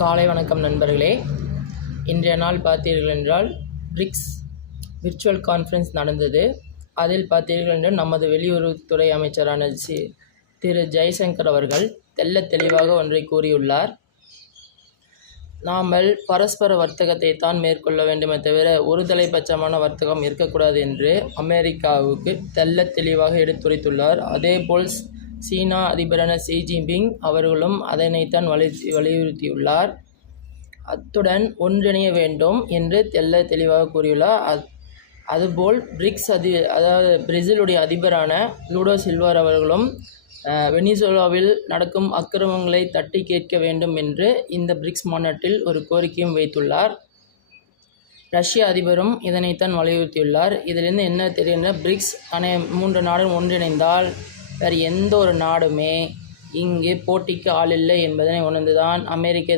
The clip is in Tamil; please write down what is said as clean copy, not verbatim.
காலை வணக்கம் நண்பர்களே. இன்றைய நாள் பார்த்தீர்கள் என்றால் பிரிக்ஸ் விர்ச்சுவல் கான்ஃபரன்ஸ் நடந்தது. அதில் பார்த்தீர்கள் என்றால் நமது வெளியுறவுத்துறை அமைச்சரான திரு ஜெய்சங்கர் அவர்கள் தெளிவாக ஒன்றை கூறியுள்ளார். நாமல் பரஸ்பர வர்த்தகத்தை தான் மேற்கொள்ள வேண்டுமே தவிர ஒரு தலைப்பட்சமான வர்த்தகம் இருக்கக்கூடாது என்று அமெரிக்காவுக்கு தெளிவாக எடுத்துரைத்துள்ளார். அதேபோல் சீனா அதிபரான ஷி ஜின்பிங் அவர்களும் அதனைத்தான் வலியுறுத்தியுள்ளார். அத்துடன் ஒன்றிணைய வேண்டும் என்று தெளிவாக கூறியுள்ளார். அதுபோல் பிரிக்ஸ் அதாவது பிரேசிலுடைய அதிபரான லூடோ சில்வா அவர்களும் வெனிசுவேலாவில் நடக்கும் அக்கிரமங்களை தட்டி கேட்க வேண்டும் என்று இந்த பிரிக்ஸ் மாநாட்டில் ஒரு கோரிக்கையும் வைத்துள்ளார். ரஷ்ய அதிபரும் இதனைத்தான் வலியுறுத்தியுள்ளார். இதிலிருந்து என்ன தெரியும்னா, பிரிக்ஸ் 3 நாடுகள் ஒன்றிணைந்தால் வேறு எந்த ஒரு நாடுமே இங்கே போட்டிக்கு ஆள் இல்லை என்பதனை உணர்ந்துதான் அமெரிக்க